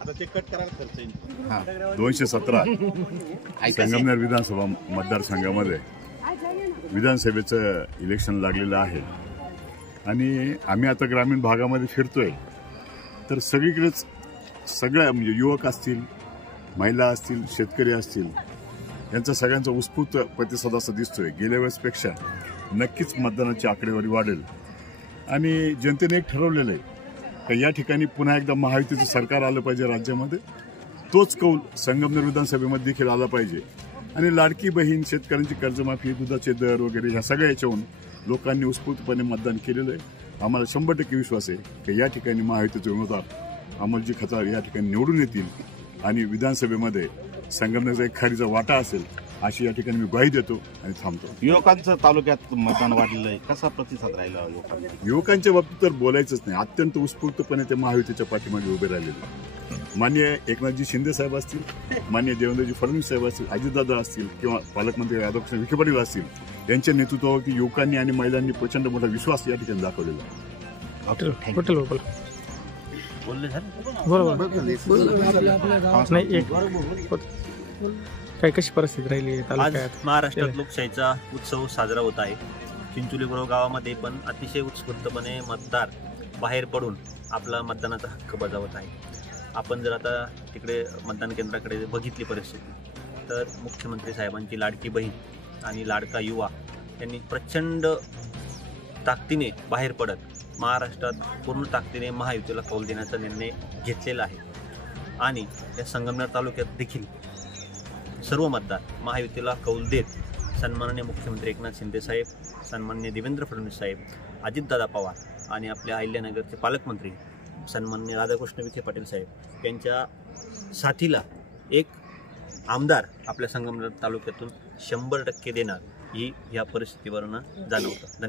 आता ते कट करायला खर्च येईल. 217 संगमनेर विधानसभा मतदारसंघामध्ये विधानसभेचं इलेक्शन लागलेलं आहे आणि आम्ही आता ग्रामीण भागामध्ये फिरतोय तर सगळीकडेच सगळ्या म्हणजे युवक असतील, महिला असतील, शेतकरी असतील, यांचा सगळ्यांचा उत्स्फूर्त प्रतिसाद असा दिसतोय. गेल्या वेळेसपेक्षा नक्कीच मतदानाची आकडेवारी वाढेल आणि जनतेने एक ठरवलेलं आहे की या ठिकाणी पुन्हा एकदा महायुतीचं सरकार आलं पाहिजे राज्यामध्ये. तोच कौल संगमनेर विधानसभेमध्ये देखील आला पाहिजे आणि लाडकी बहीण, शेतकऱ्यांची कर्जमाफी, दुधाचे दर वगैरे ह्या सगळ्या याच्याहून लोकांनी उत्स्फूर्तपणे मतदान केलेलं आहे. आम्हाला 100% विश्वास आहे की या ठिकाणी महायुतीचे उमेदवार अमोलजी खताळ या ठिकाणी निवडून येतील आणि विधानसभेमध्ये संगमनेरचा एक खारीचा वाटा असेल अशी या ठिकाणी मी ग्वाही देतो आणि थांबतो. युवकांचं तालुक्यात मतदान वाढलेलं आहे, कसा प्रतिसाद राहिला लोकांना? युवकांच्या बाबतीत तर बोलायचंच नाही. अत्यंत उत्स्फूर्तपणे ते महायुतीच्या पाठीमागे उभे राहिलेले. माननीय एकनाथजी शिंदे साहेब असतील, माननीय देवेंद्रजी फडणवीस साहेब असतील, अजितदादा असतील किंवा पालकमंत्री राधाकृष्ण विखे पाटील असतील, यांच्या नेतृत्वावरती युवकांनी आणि महिलांनी प्रचंड मोठा विश्वास या ठिकाणी दाखवलेला काय कशी परिस्थिती राहिली? आज महाराष्ट्रात लोकशाहीचा उत्सव साजरा होत आहे. चिंचोली गुरव गावामध्ये पण अतिशय उत्स्फूर्तपणे मतदार बाहेर पडून आपला मतदानाचा हक्क बजावत आहे. आपण जर आता तिकडे मतदान केंद्राकडे बघितली परिस्थिती तर मुख्यमंत्री साहेबांची लाडकी बहीण आणि लाडका युवा यांनी प्रचंड ताकदीने बाहेर पडत महाराष्ट्रात पूर्ण ताकदीने महायुतीला कौल देण्याचा निर्णय घेतलेला आहे आणि या संगमनेर तालुक्यात देखील सर्व मतदार महायुतीला कौल देत सन्माननीय मुख्यमंत्री एकनाथ शिंदे साहेब, सन्माननीय देवेंद्र फडणवीस साहेब, अजितदादा पवार आणि आपल्या अहिल्यानगरचे पालकमंत्री सन्माननीय राधाकृष्ण विखे पाटील साहेब यांच्या साथीला एक आमदार आपल्या संगमनेर तालुक्यातून 100% देणार ही या परिस्थितीवरून जाणवतं.